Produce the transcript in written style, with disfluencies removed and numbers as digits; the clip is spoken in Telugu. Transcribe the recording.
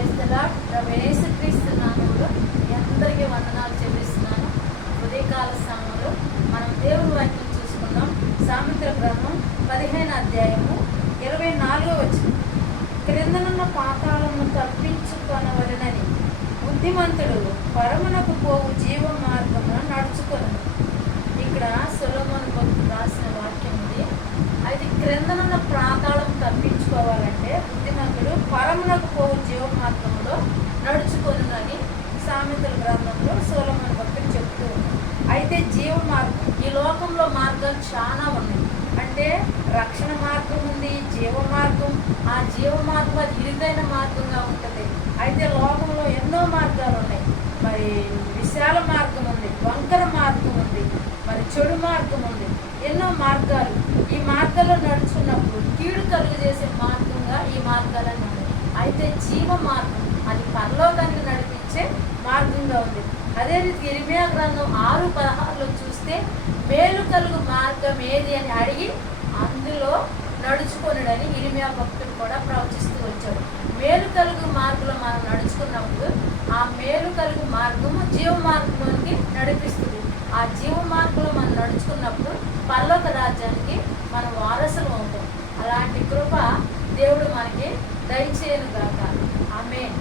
Praise the lord. ప్రభు యేసుక్రీస్తు నామములో మీ అందరికీ వందనాలు చెల్లిస్తున్నాను. ఉదయకాల సమయంలో మనం దేవుని వాక్యం చూసుకుందాం. సామెతల గ్రంథం 15వ అధ్యాయము 24వ వచనం. క్రిందనున్న పాతాళమును తప్పించుకొనవలెనని బుద్ధిమంతుడు పరమునకు పోవు జీవ మార్గమున నడుచుకొను. ఇక్కడ సొలొమోను భక్తుడు రాసిన వాక్యం ఉంది. అయితే క్రిందనున్న పాతాళం తప్పించుకోవాలంటే బుద్ధిమంతుడు పరమునకు పోవు జీవ మార్గంలో నడుచుకొనునని సామెతల గ్రంథంలో సొలొమోను భక్తుడు చెప్తూ ఉన్నాడు. అయితే జీవ మార్గం, ఈ లోకంలో మార్గాలు చాలా ఉన్నాయి. అంటే రక్షణ మార్గం ఉంది, జీవ మార్గం. ఆ జీవ మార్గం అది ఇరుకైన మార్గంగా ఉంటుంది. అయితే లోకంలో ఎన్నో మార్గాలు ఉన్నాయి. మరి విశాల మార్గం ఉంది, వంకర మార్గం ఉంది, మరి చెడు మార్గం ఉంది, ఎన్నో మార్గాలు. ఈ మార్గాల్లో నడుచుకున్నప్పుడు కీడు కలుగు చేసే మార్గంగా ఈ మార్గాలన్నీ ఉన్నాయి. అయితే జీవ మార్గం అది పరలోకానికి నడిపించే మార్గంగా ఉంది. అదే రీతి ఇర్మియా గ్రంథం 6:16లో చూస్తే మేలు కలుగు మార్గం ఏది అని అడిగి అందులో నడుచుకొనుడని ఇర్మియా భక్తుడు కూడా ప్రవచిస్తూ వచ్చాడు. మేలు కలుగు మార్గంలో మనం నడుచుకున్నప్పుడు ఆ మేలు కలుగు మార్గము జీవ మార్గంలోనికి నడిపిస్తుంది. ఆ జీవ మార్గంలో మనం నడుచుకున్నప్పుడు పరలోక రాజ్యానికి మనం వారసులు అవుతాం. అలాంటి కృప దేవుడు మనకి దయచేయను గాక. ఆమేన్.